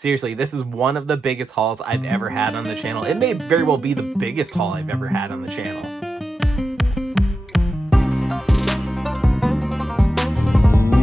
Seriously, this is one of the biggest hauls I've ever had on the channel. It may very well be the biggest haul I've ever had on the channel.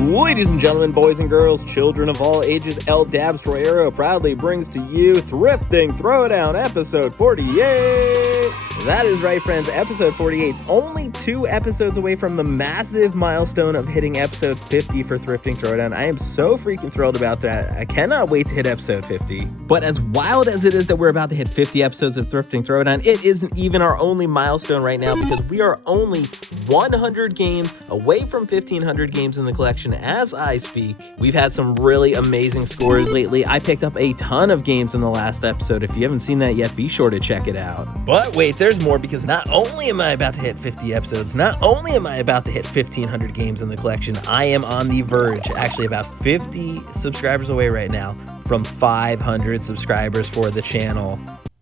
Ladies and gentlemen, boys and girls, children of all ages, El Dabs Troyero proudly brings to you Thrifting Throwdown episode 48. That is right, friends, episode 48. Only 2 episodes away from the massive milestone of hitting episode 50 for Thrifting Throwdown. I am so freaking thrilled about that. I cannot wait to hit episode 50. But as wild as it is that we're about to hit 50 episodes of Thrifting Throwdown, it isn't even our only milestone right now because we are only 100 games away from 1,500 games in the collection as I speak. We've had some really amazing scores lately. I picked up a ton of games in the last episode. If you haven't seen that yet, be sure to check it out. But wait, there's more, because not only am I about to hit 50 episodes, not only am I about to hit 1,500 games in the collection, I am on the verge, actually about 50 subscribers away right now from 500 subscribers for the channel.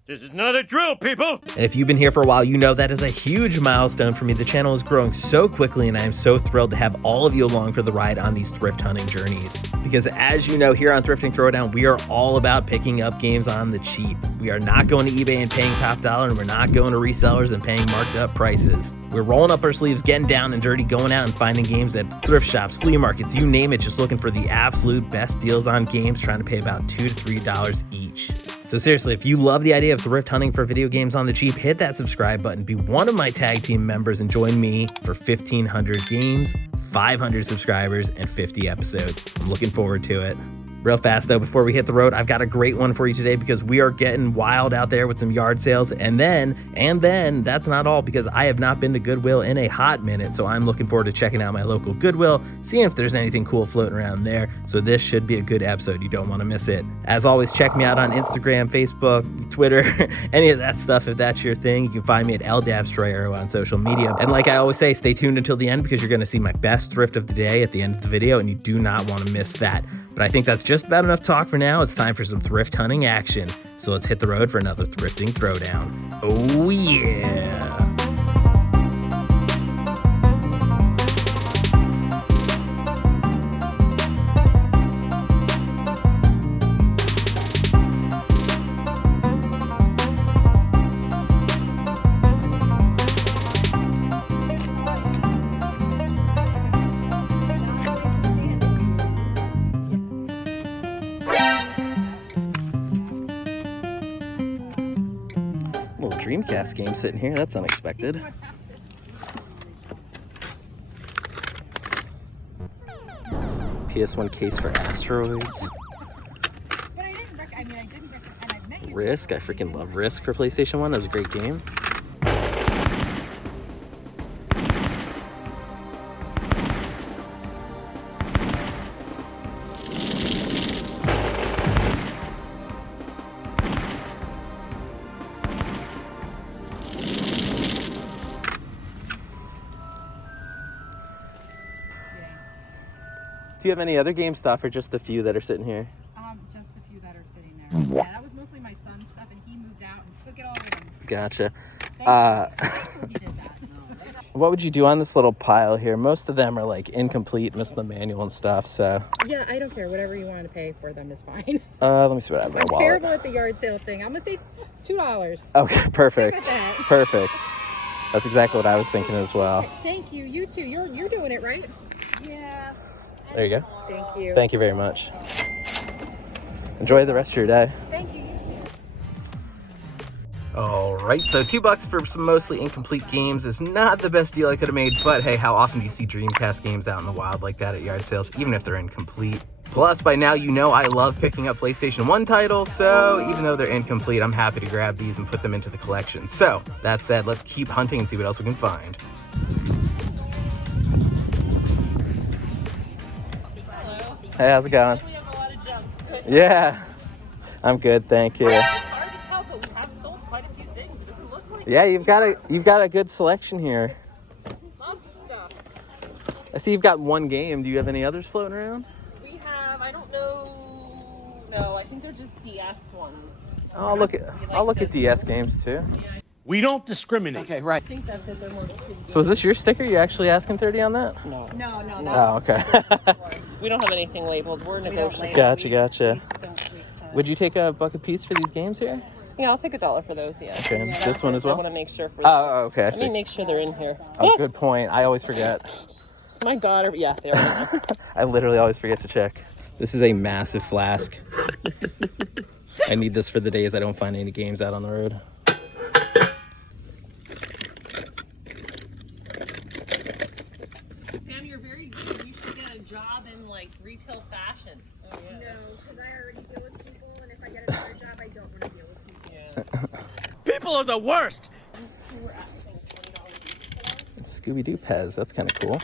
This is not a drill, people! And if you've been here for a while, you know that is a huge milestone for me. The channel is growing so quickly, and I am so thrilled to have all of you along for the ride on these thrift hunting journeys. Because as you know, here on Thrifting Throwdown, we are all about picking up games on the cheap. We are not going to eBay and paying top dollar, and we're not going to resellers and paying marked up prices. We're rolling up our sleeves, getting down and dirty, going out and finding games at thrift shops, flea markets, you name it, just looking for the absolute best deals on games, trying to pay about $2 to $3 each. So seriously, if you love the idea of thrift hunting for video games on the cheap, hit that subscribe button, be one of my tag team members, and join me for 1,500 games, 500 subscribers, and 50 episodes. I'm looking forward to it. Real fast though, before we hit the road, I've got a great one for you today because we are getting wild out there with some yard sales. And then that's not all, because I have not been to Goodwill in a hot minute. So I'm looking forward to checking out my local Goodwill, seeing if there's anything cool floating around there. So this should be a good episode. You don't want to miss it. As always, check me out on Instagram, Facebook, Twitter, any of that stuff. If that's your thing, you can find me at El Dabs Troyero on social media. And like I always say, stay tuned until the end because you're going to see my best thrift of the day at the end of the video, and you do not want to miss that. But I think that's just about enough talk for now. It's time for some thrift hunting action. So let's hit the road for another Thrifting Throwdown. Oh yeah! Dreamcast game sitting here. That's unexpected. PS1 case for Asteroids. Risk. I freaking love Risk for PlayStation 1. That was a great game. Do you have any other game stuff, or just the few that are sitting here? Just the few that are sitting there. Yeah, that was mostly my son's stuff, and he moved out and took it all with him. Gotcha. He did that. What would you do on this little pile here? Most of them are like incomplete, missing the manual and stuff, so. Yeah, I don't care. Whatever you want to pay for them is fine. Let me see what I have in my I'm wallet. terrible at the yard sale thing. I'm going to say $2. Okay, perfect. That. Perfect. That's exactly what I was thinking as well. Okay, thank you. You too. You're doing it, right? Yeah. There you go. Thank you. Thank you very much. Enjoy the rest of your day. Thank you. You too. All right, so $2 for some mostly incomplete games is not the best deal I could have made, but hey, how often do you see Dreamcast games out in the wild like that at yard sales, even if they're incomplete? Plus, by now you know I love picking up PlayStation 1 titles, so even though they're incomplete, I'm happy to grab these and put them into the collection. So, that said, let's keep hunting and see what else we can find. Hey, how's it going? We have a lot of junk. Yeah, I'm good, thank you. It's hard to tell, but we have sold quite a few things. It doesn't look like Yeah, you've got a good selection here. lots of stuff. I see you've got one game. Do you have any others floating around? We have, I don't know. No, I think they're just DS ones. I'll look at DS games too. We don't discriminate. Okay, right. I think that's it. They're more kids. So is this your sticker? You actually asking 30 on that? No. Oh, okay. We don't have anything labeled. We're negotiating. Gotcha. Don't waste time. Would you take a buck a piece for these games here? Yeah, I'll take $1 for those, yeah. Okay, this one as I well? want to make sure for Oh, okay, I Let me see. make sure they're in here. Oh, good point. I always forget. My God, yeah, they are. I literally always forget to check. This is a massive flask. I need this for the days I don't find any games out on the road. Sam, you're very good. You should get a job in like retail fashion. Oh, yeah. No, because I already deal with people, and if I get another job, I don't want to deal with people. Yeah. People are the worst! We're asking $20 each. Scooby-Doo Pez, that's kind of cool.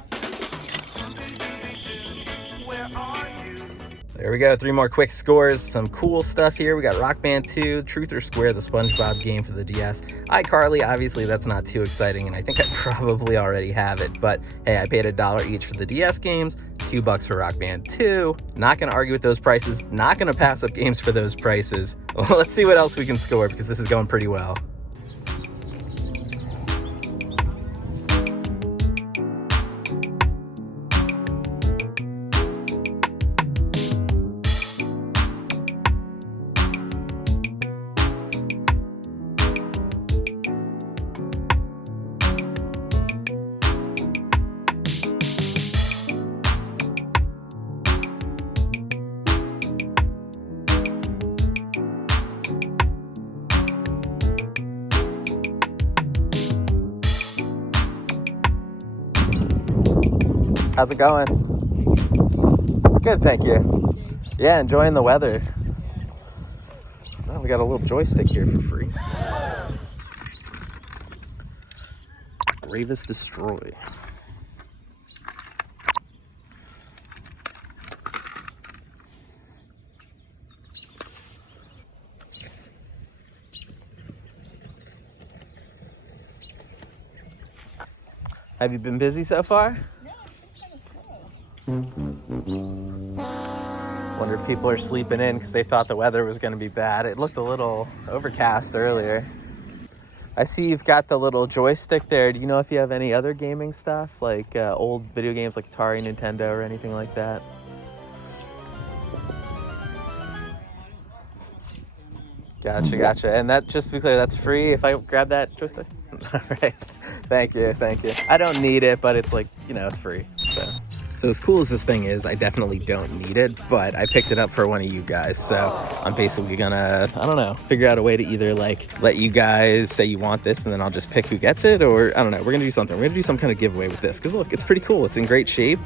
There we go, 3 more quick scores. Some cool stuff here. We got Rock Band 2, Truth or Square, the SpongeBob game for the DS. iCarly, obviously that's not too exciting, and I think I probably already have it, but hey, I paid $1 each for the DS games, $2 for Rock Band 2. Not gonna argue with those prices, not gonna pass up games for those prices. Let's see what else we can score, because this is going pretty well. How's it going? Good, thank you. Yeah, enjoying the weather. Oh, we got a little joystick here for free. Bravest Destroy. Have you been busy so far? No, it's been kind of slow. Wonder if people are sleeping in because they thought the weather was going to be bad. It looked a little overcast earlier. I see you've got the little joystick there. Do you know if you have any other gaming stuff, like old video games like Atari, Nintendo, or anything like that? Gotcha. And that, just to be clear, that's free if I grab that joystick? All right. Thank you. I don't need it, but it's like, you know, it's free. So as cool as this thing is, I definitely don't need it, but I picked it up for one of you guys. So I'm basically gonna, I don't know, figure out a way to either like let you guys say you want this and then I'll just pick who gets it, or I don't know, we're gonna do something. We're gonna do some kind of giveaway with this, because look, it's pretty cool. It's in great shape.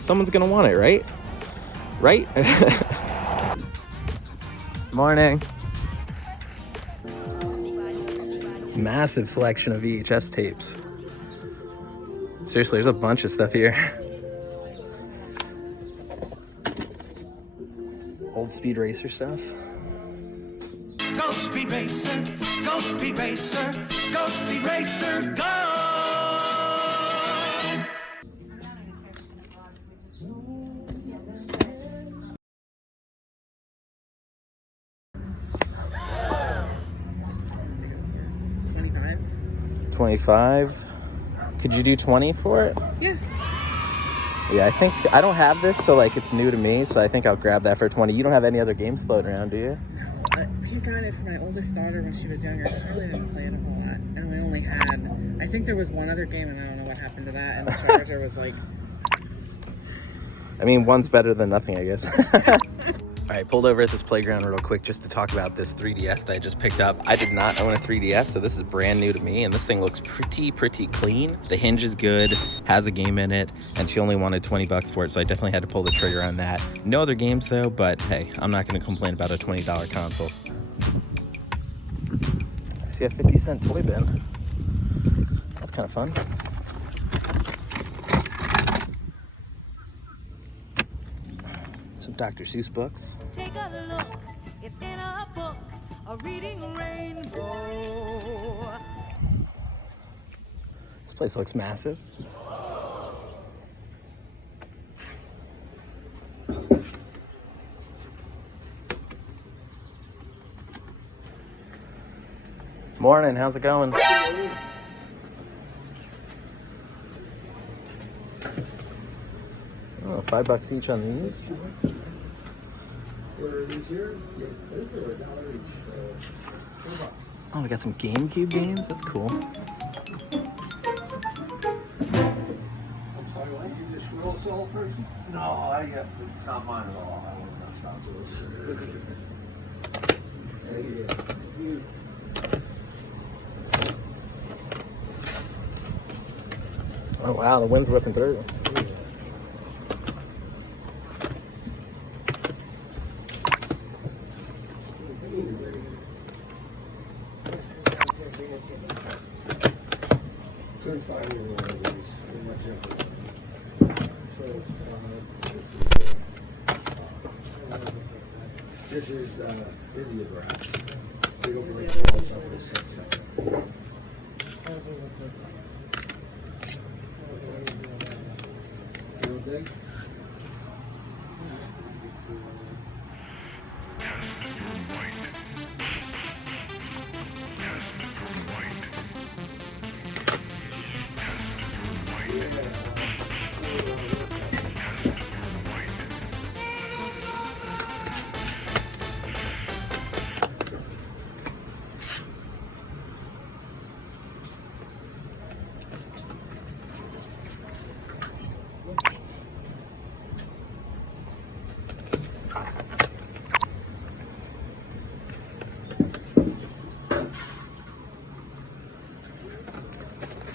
Someone's gonna want it, right? Right? Morning. Massive selection of VHS tapes. Seriously, there's a bunch of stuff here. Old Speed Racer stuff. Go Speed Racer, go Speed Racer, go Speed Racer, go! $25. Could you do 20 for it? Yeah. Yeah, I think I don't have this, so like it's new to me, so I think I'll grab that for 20. You don't have any other games floating around, do you? We got it for my oldest daughter when she was younger. She really didn't play it a whole lot. And we only had, I think there was one other game, and I don't know what happened to that. And the charger was like... I mean, one's better than nothing, I guess. All right, pulled over at this playground real quick just to talk about this 3DS that I just picked up. I did not own a 3DS, so this is brand new to me, and this thing looks pretty clean. The hinge is good, has a game in it, and she only wanted 20 bucks for it, so I definitely had to pull the trigger on that. No other games though, but hey, I'm not gonna complain about a $20 console. I see a 50-cent toy bin. That's kind of fun. Some Dr. Seuss books. Take a look, it's in a book, a reading rainbow. This place looks massive. Morning, how's it going? Oh, $5 each on these. Oh, we got some GameCube games. That's cool. I'm sorry, why you the scroll cell person? No, it's not mine at all. I won't stop this. Oh wow, the wind's whipping through. Couldn't find any one of these. Pretty much everything. This is India grass. They go for the small stuff with sunset. You don't think?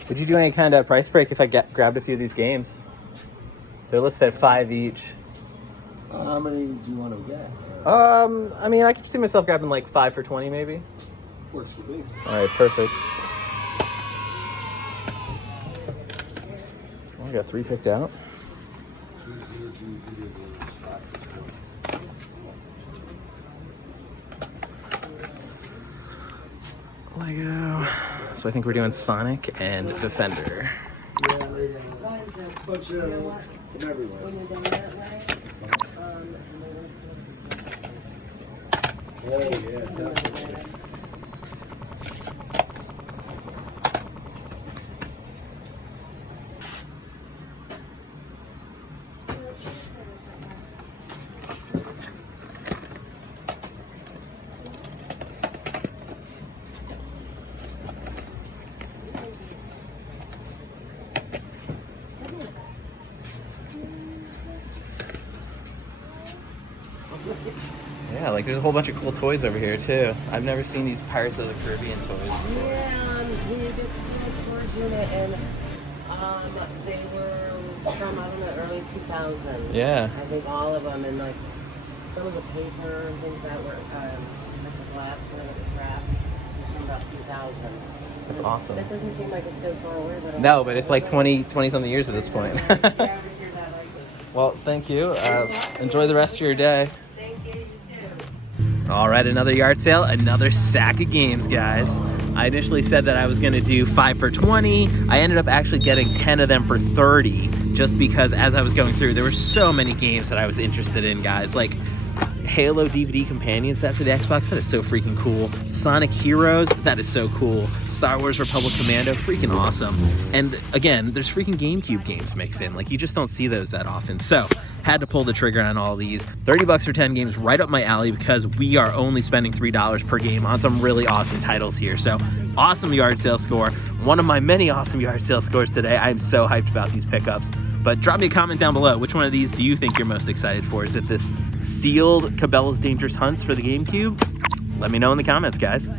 Would you do any kind of price break if I grabbed a few of these games? They're listed at $5 each. How many do you want to get? I mean, I could see myself grabbing like 5 for $20 maybe. Works for me. All right, perfect. I got 3 picked out. Lego. So I think we're doing Sonic and Defender. Yeah, bunch of from everywhere. Oh yeah, definitely. Yeah, like there's a whole bunch of cool toys over here too. I've never seen these Pirates of the Caribbean toys before. Yeah, we just put a storage unit and they were from out in the early 2000s. Yeah. I think all of them, and like some of the paper and things that were like the glass when it was wrapped was from about 2000. That's awesome. That doesn't seem like it's so far away, but No, but it's like 20 something years at this point. Yeah, I was here that like this. Well, thank you. Enjoy the rest of your day. Thank you, you too. All right, another yard sale, another sack of games, guys. I initially said that I was gonna do 5 for 20. I ended up actually getting 10 of them for 30, just because as I was going through, there were so many games that I was interested in, guys. Like Halo DVD companion set for the Xbox, that is so freaking cool. Sonic Heroes, that is so cool. Star Wars Republic Commando, freaking awesome. And again, there's freaking GameCube games mixed in. Like, you just don't see those that often. So, had to pull the trigger on all these. 30 bucks for 10 games, right up my alley, because we are only spending $3 per game on some really awesome titles here. So, awesome yard sale score. One of my many awesome yard sale scores today. I'm so hyped about these pickups. But drop me a comment down below. Which one of these do you think you're most excited for? Is it this sealed Cabela's Dangerous Hunts for the GameCube? Let me know in the comments, guys.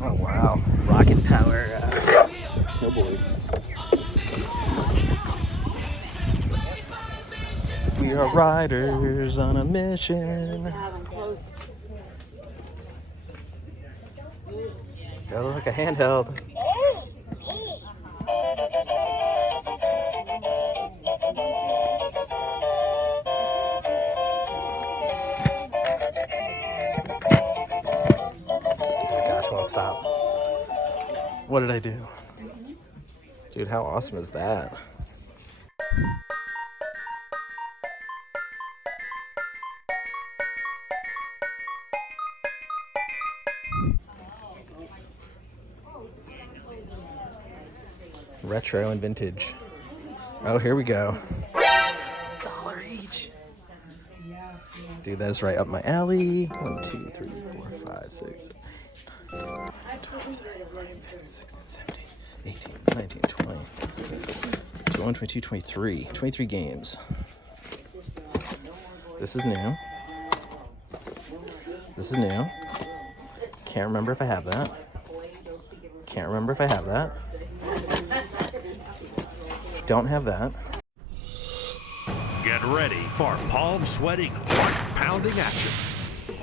Oh wow, rocket power snowboard. We are riders on a mission. Gotta look like a handheld. Won't stop. What did I do? Dude, how awesome is that? retro and vintage. Oh, here we go. $1 each. Dude, that's right up my alley. 1, 2, 3, 4, 5, 6, 7, 8, 12, 13, 15, 16, 17, 18, 19, 20, 21, 22, 23. 23 games. This is new. This is new. Can't remember if I have that. Can't remember if I have that. Don't have that. Get ready for palm-sweating, heart-pounding action.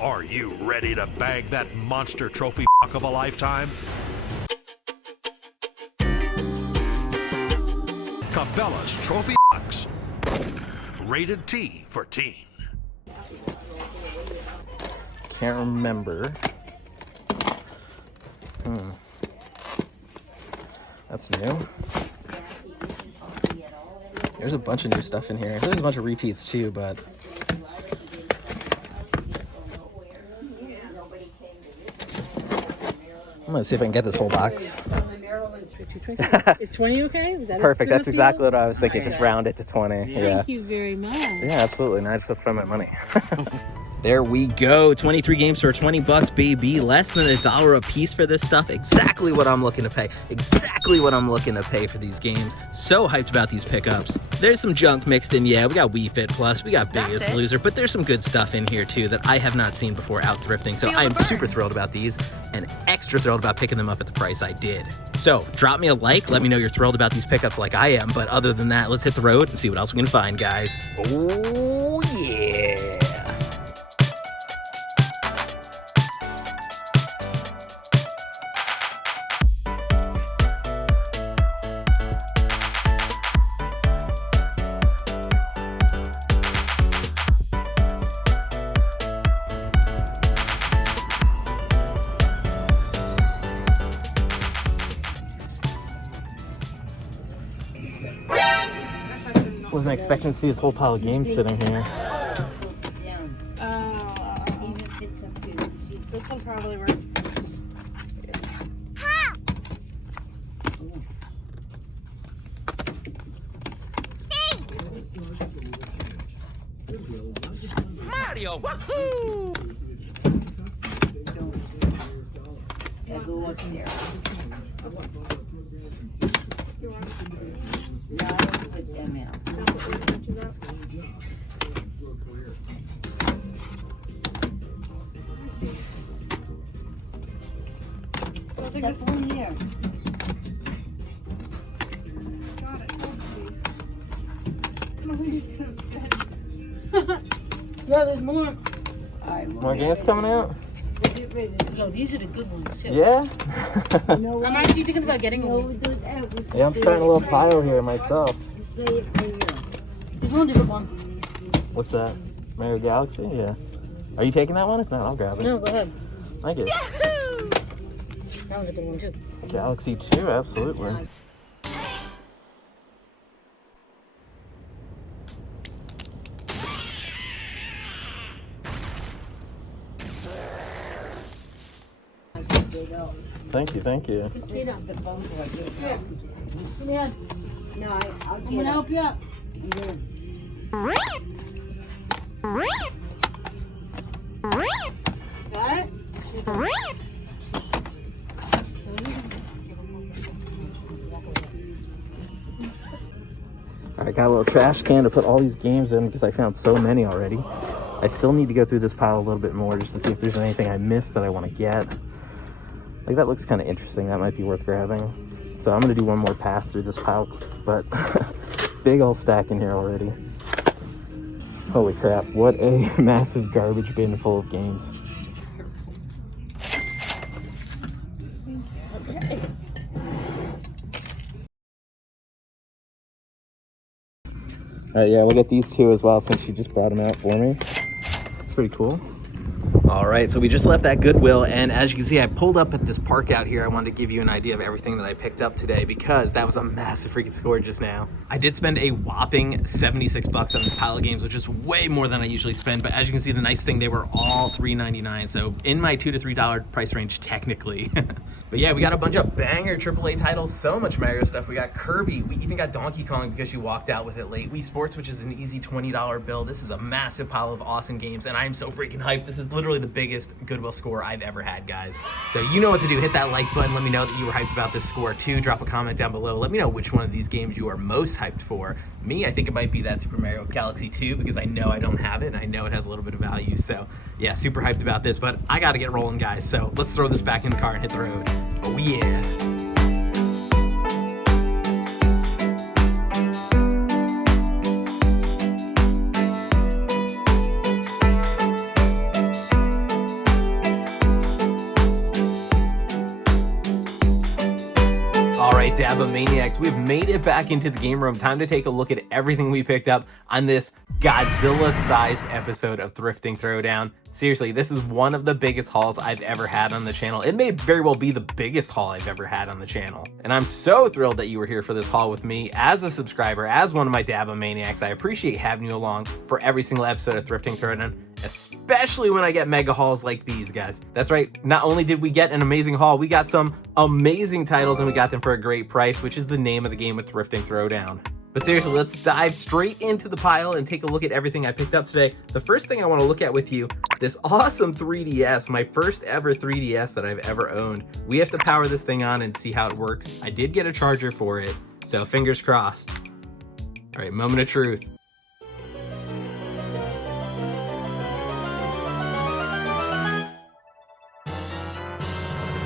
Are you ready to bag that monster trophy of a lifetime? Cabela's Trophy Box. Rated T for teen. Can't remember. That's new. There's a bunch of new stuff in here. There's a bunch of repeats too, but I'm gonna see if I can get this whole box. Is 20 okay? Is that Perfect. That's exactly what I was thinking. Just round it to 20. Yeah. Thank you very much. Yeah, absolutely. Now I just have to find my money. There we go. 23 games for $20, baby. Less than $1 a piece for this stuff. Exactly what I'm looking to pay. Exactly what I'm looking to pay for these games. So hyped about these pickups. There's some junk mixed in. Yeah, we got Wii Fit Plus. We got Biggest Loser. But there's some good stuff in here, too, that I have not seen before out thrifting. So I am super thrilled about these and extra thrilled about picking them up at the price I did. So drop me a like. Let me know you're thrilled about these pickups like I am. But other than that, let's hit the road and see what else we can find, guys. Oh, yeah. Wasn't expecting to see this whole pile of games sitting here. This one probably works. Mario, woohoo! Yeah, go up there. No, I don't put them out. That's one here. Got it. Yeah, there's more. More games coming out? No, these are the good ones too. Yeah? I'm actually thinking about getting them. Yeah, I'm starting a little pile here myself. This one's a good one. What's that? Mario Galaxy? Yeah. Are you taking that one? If not, I'll grab it. No, go ahead. Thank you. That one's a good one too. Galaxy 2, absolutely. Thank you, thank you. Here. Come here. No, I'm gonna help you up. Got it? I got a little trash can to put all these games in because I found so many already. I still need to go through this pile a little bit more just to see if there's anything I missed that I want to get. Like, that looks kind of interesting. That might be worth grabbing. So I'm going to do one more pass through this pile, but big old stack in here already. Holy crap, what a massive garbage bin full of games. Alright, yeah, we'll get these two as well since she just brought them out for me. It's pretty cool. All right, so we just left that Goodwill, and as you can see, I pulled up at this park out here. I wanted to give you an idea of everything that I picked up today because that was a massive freaking score just now. I did spend a whopping 76 bucks on this pile of games, which is way more than I usually spend, but as you can see, the nice thing, they were all $3.99, so in my $2 to $3 price range, technically. But yeah, we got a bunch of banger AAA titles, so much Mario stuff. We got Kirby, we even got Donkey Kong because you walked out with it late. Wii Sports, which is an easy $20 bill. This is a massive pile of awesome games, and I am so freaking hyped. This is literally the biggest Goodwill score I've ever had, guys. So you know what to do. Hit that like button. Let me know that you were hyped about this score too. Drop a comment down below. Let me know which one of these games you are most hyped for. Me, I think it might be that Super Mario Galaxy 2 because I know I don't have it and I know it has a little bit of value. So yeah, super hyped about this, but I gotta get rolling, guys. So let's throw this back in the car and hit the road. Oh yeah. Dabamaniacs, we've made it back into the game room. Time to take a look at everything we picked up on this Godzilla-sized episode of Thrifting Throwdown. Seriously, this is one of the biggest hauls I've ever had on the channel. It may very well be the biggest haul I've ever had on the channel. And I'm so thrilled that you were here for this haul with me as a subscriber, as one of my Dabamaniacs. I appreciate having you along for every single episode of Thrifting Throwdown, especially when I get mega hauls like these, guys. That's right, not only did we get an amazing haul, we got some amazing titles and we got them for a great price, which is the name of the game with Thrifting Throwdown. But seriously, let's dive straight into the pile and take a look at everything I picked up today. The first thing I want to look at with you, this awesome 3DS, my first ever 3DS that I've ever owned. We have to power this thing on and see how it works. I did get a charger for it, so fingers crossed. All right, moment of truth.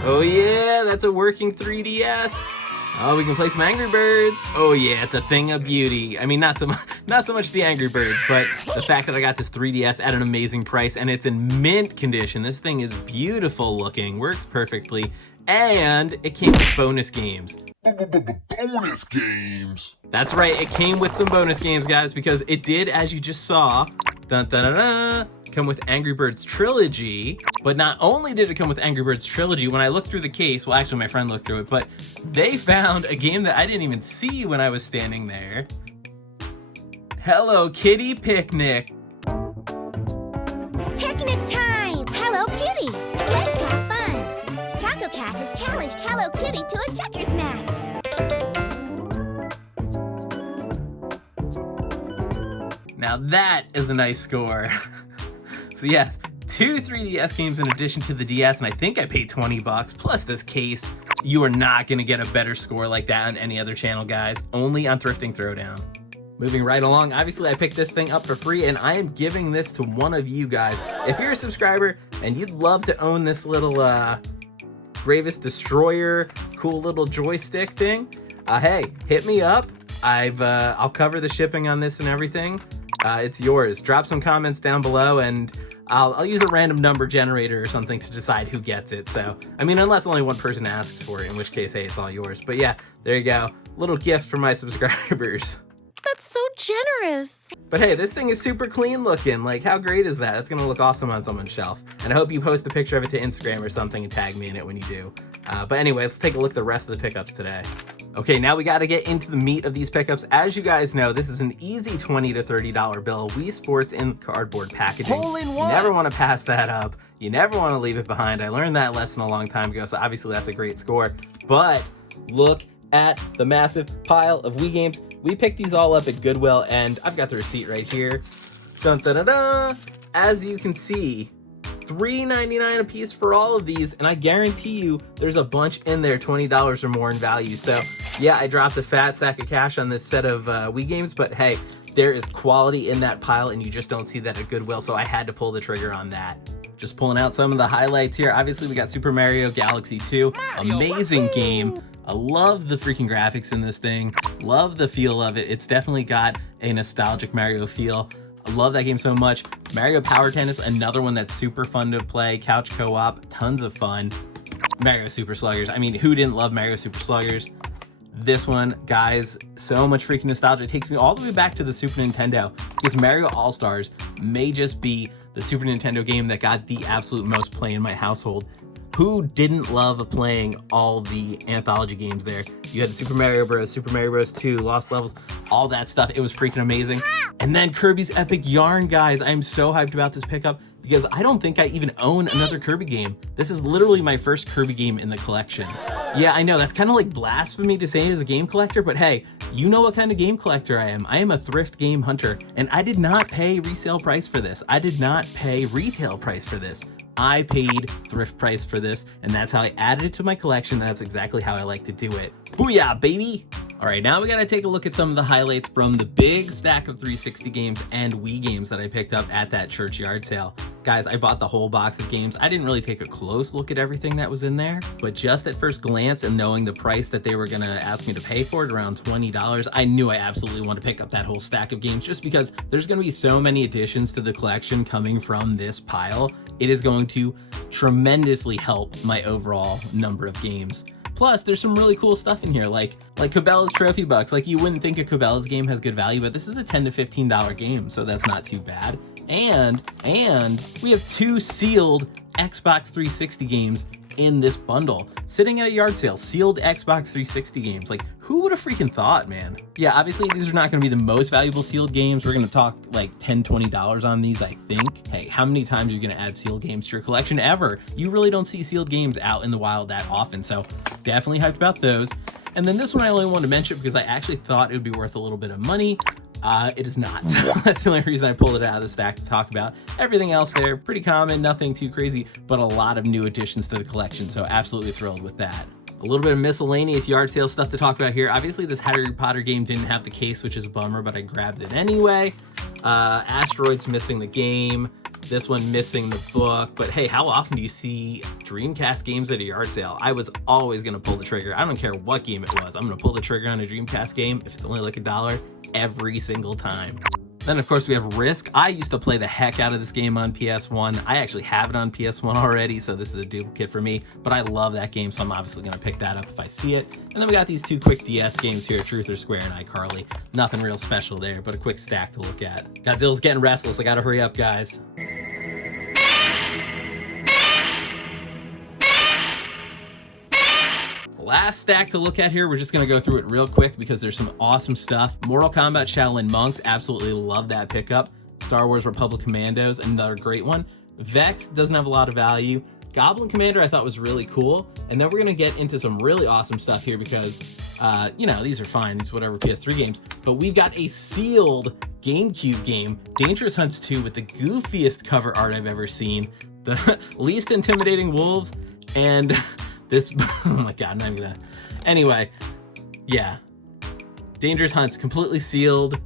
Oh yeah, that's a working 3DS. Oh, we can play some Angry Birds. Oh yeah, it's a thing of beauty. I mean, not so much the Angry Birds, but the fact that I got this 3DS at an amazing price and it's in mint condition. This thing is beautiful looking, works perfectly, and it came with bonus games. Bonus games. That's right, it came with some bonus games, guys, because it did, as you just saw, dun, dun, dun, dun, come with Angry Birds Trilogy. But not only did it come with Angry Birds Trilogy, when I looked through the case, well, actually my friend looked through it, but they found a game that I didn't even see when I was standing there. Hello Kitty Picnic. Picnic time! Hello Kitty! Let's have fun! Choco Cat has challenged Hello Kitty to a checkers match. Now that is a nice score. So yes, 2 3DS games in addition to the DS, and I think I paid 20 bucks plus this case. You are not gonna get a better score like that on any other channel, guys. Only on Thrifting Throwdown. Moving right along, obviously I picked this thing up for free and I am giving this to one of you guys. If you're a subscriber and you'd love to own this little Bravest Destroyer, cool little joystick thing, hey, hit me up. I'll cover the shipping on this and everything. It's yours. Drop some comments down below and I'll use a random number generator or something to decide who gets it. So, I mean, unless only one person asks for it, in which case, hey, it's all yours. But yeah, there you go. Little gift for my subscribers. That's so generous. But hey, this thing is super clean looking. Like, how great is that? That's gonna look awesome on someone's shelf. And I hope you post a picture of it to Instagram or something and tag me in it when you do. But anyway, let's take a look at the rest of the pickups today. Okay, now we gotta get into the meat of these pickups. As you guys know, this is an easy $20 to $30 bill. Wii Sports in cardboard packaging. Hole in one. You never wanna pass that up. You never wanna leave it behind. I learned that lesson a long time ago, so obviously that's a great score. But look at the massive pile of Wii games. We picked these all up at Goodwill, and I've got the receipt right here. Dun, dun, dun, dun. As you can see, $3.99 a piece for all of these, and I guarantee you there's a bunch in there, $20 or more in value. So yeah, I dropped a fat sack of cash on this set of Wii games, but hey, there is quality in that pile and you just don't see that at Goodwill, so I had to pull the trigger on that. Just pulling out some of the highlights here. Obviously we got Super Mario Galaxy 2, amazing game. I love the freaking graphics in this thing. Love the feel of it. It's definitely got a nostalgic Mario feel. I love that game so much. Mario Power Tennis, another one that's super fun to play. Couch co-op, tons of fun. Mario Super Sluggers. I mean, who didn't love Mario Super Sluggers? This one, guys, so much freaking nostalgia. It takes me all the way back to the Super Nintendo because Mario All-Stars may just be the Super Nintendo game that got the absolute most play in my household. Who didn't love playing all the anthology games there? You had the Super Mario Bros., Super Mario Bros. 2, Lost Levels, all that stuff. It was freaking amazing. And then Kirby's Epic Yarn, guys. I'm so hyped about this pickup because I don't think I even own another Kirby game. This is literally my first Kirby game in the collection. Yeah, I know, that's kind of like blasphemy to say as a game collector, but hey, you know what kind of game collector I am. I am a thrift game hunter, and I did not pay resale price for this. I did not pay retail price for this. I paid thrift price for this, and that's how I added it to my collection. That's exactly how I like to do it. Booyah, baby! All right, now we gotta take a look at some of the highlights from the big stack of 360 games and Wii games that I picked up at that church yard sale. Guys, I bought the whole box of games. I didn't really take a close look at everything that was in there, but just at first glance and knowing the price that they were gonna ask me to pay for it, around $20, I knew I absolutely want to pick up that whole stack of games just because there's gonna be so many additions to the collection coming from this pile. It is going to tremendously help my overall number of games. Plus, there's some really cool stuff in here, like Cabela's Trophy Bucks. Like, you wouldn't think a Cabela's game has good value, but this is a $10 to $15 game, so that's not too bad. And we have 2 sealed Xbox 360 games in this bundle, sitting at a yard sale, sealed Xbox 360 games. Like, who would have freaking thought, man? Yeah, obviously these are not gonna be the most valuable sealed games. We're gonna talk like $10, $20 on these, I think. Hey, how many times are you gonna add sealed games to your collection ever? You really don't see sealed games out in the wild that often, so definitely hyped about those. And then this one I only wanted to mention because I actually thought it would be worth a little bit of money. It is not. That's the only reason I pulled it out of the stack to talk about. Everything else there, pretty common, nothing too crazy, but a lot of new additions to the collection, so absolutely thrilled with that. A little bit of miscellaneous yard sale stuff to talk about here. Obviously, this Harry Potter game didn't have the case, which is a bummer, but I grabbed it anyway. Asteroids missing the game. This one missing the book. But hey, how often do you see Dreamcast games at a yard sale? I was always gonna pull the trigger. I don't care what game it was. I'm gonna pull the trigger on a Dreamcast game if it's only like $1 every single time. Then of course we have Risk. I used to play the heck out of this game on PS1. I actually have it on PS1 already, so this is a duplicate for me, but I love that game, so I'm obviously gonna pick that up if I see it. And then we got these 2 quick DS games here, Truth or Square and iCarly. Nothing real special there, but a quick stack to look at. Godzilla's getting restless, I gotta hurry up, guys. Last stack to look at here, we're just gonna go through it real quick because there's some awesome stuff. Mortal Kombat Shaolin Monks, absolutely love that pickup. Star Wars Republic Commandos, another great one. Vex doesn't have a lot of value. Goblin Commander I thought was really cool. And then we're gonna get into some really awesome stuff here because, you know, these are fine, these whatever PS3 games, but we've got a sealed GameCube game, Dangerous Hunts 2, with the goofiest cover art I've ever seen, the least intimidating wolves, and this, oh my God, I'm not even gonna. Anyway, yeah. Dangerous Hunts, completely sealed.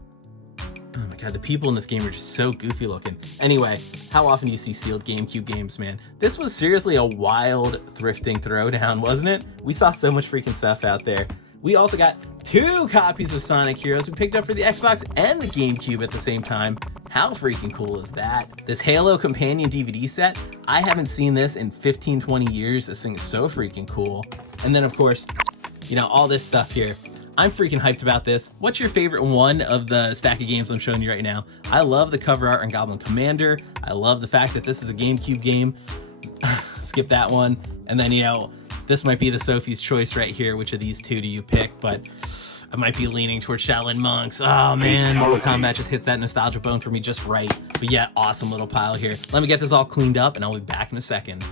Oh my God, the people in this game are just so goofy looking. Anyway, how often do you see sealed GameCube games, man? This was seriously a wild thrifting throwdown, wasn't it? We saw so much freaking stuff out there. We also got 2 copies of Sonic Heroes we picked up for the Xbox and the GameCube at the same time. How freaking cool is that? This Halo Companion DVD set, I haven't seen this in 15, 20 years. This thing is so freaking cool. And then of course, you know, all this stuff here. I'm freaking hyped about this. What's your favorite one of the stack of games I'm showing you right now? I love the cover art on Goblin Commander. I love the fact that this is a GameCube game. Skip that one. And then, you know, this might be the Sophie's choice right here. Which of these 2 do you pick? But I might be leaning towards Shaolin Monks. Oh man, Mortal Kombat just hits that nostalgia bone for me just right. But yeah, awesome little pile here. Let me get this all cleaned up and I'll be back in a second.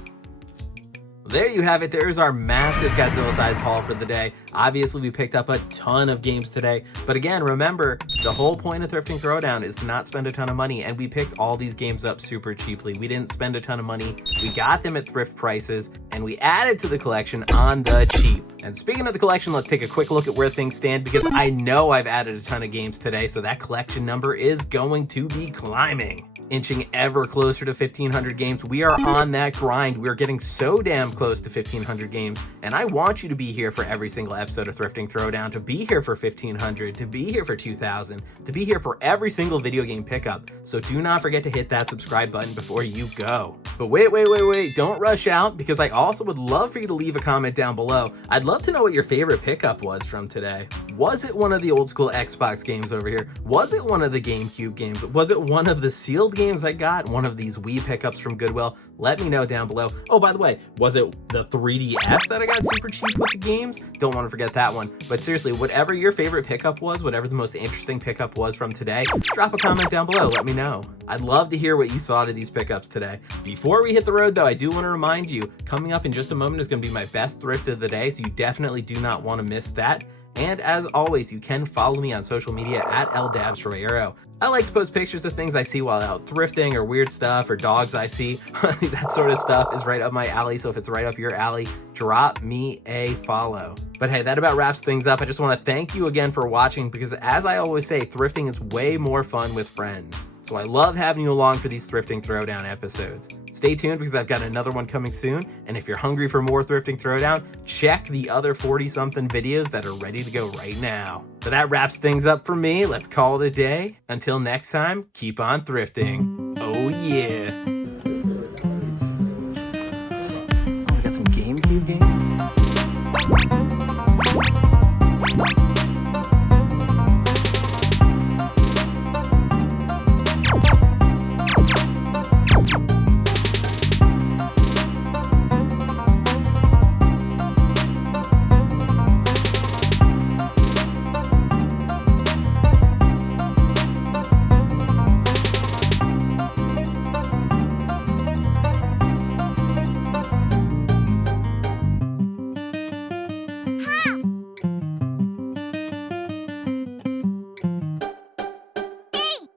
There you have it. There's our massive Godzilla-sized haul for the day. Obviously, we picked up a ton of games today. But again, remember, the whole point of Thrifting Throwdown is to not spend a ton of money. And we picked all these games up super cheaply. We didn't spend a ton of money. We got them at thrift prices. And we added to the collection on the cheap. And speaking of the collection, let's take a quick look at where things stand. Because I know I've added a ton of games today. So that collection number is going to be climbing. Inching ever closer to 1,500 games. We are on that grind. We're getting so damn close to 1,500 games, and I want you to be here for every single episode of Thrifting Throwdown, to be here for 1,500, to be here for 2,000, to be here for every single video game pickup. So do not forget to hit that subscribe button before you go. But wait, don't rush out, because I also would love for you to leave a comment down below. I'd love to know what your favorite pickup was from today. Was it one of the old school Xbox games over here? Was it one of the GameCube games? Was it one of the sealed games I got? One of these Wii pickups from Goodwill? Let me know down below. Oh, by the way, was it the 3DS that I got super cheap with the games? Don't want to forget that one. But seriously, whatever your favorite pickup was, whatever the most interesting pickup was from today, drop a comment down below, let me know. I'd love to hear what you thought of these pickups today. Before we hit the road though, I do want to remind you, coming up in just a moment is going to be my best thrift of the day, so you definitely do not want to miss that. And as always, you can follow me on social media at ldabstroyero. I like to post pictures of things I see while out thrifting, or weird stuff, or dogs I see. That sort of stuff is right up my alley, so if it's right up your alley, drop me a follow. But hey, that about wraps things up. I just want to thank you again for watching, because as I always say, thrifting is way more fun with friends. So I love having you along for these Thrifting Throwdown episodes. Stay tuned, because I've got another one coming soon. And if you're hungry for more Thrifting Throwdown, check the other 40-something videos that are ready to go right now. But that wraps things up for me. Let's call it a day. Until next time, keep on thrifting. Oh yeah.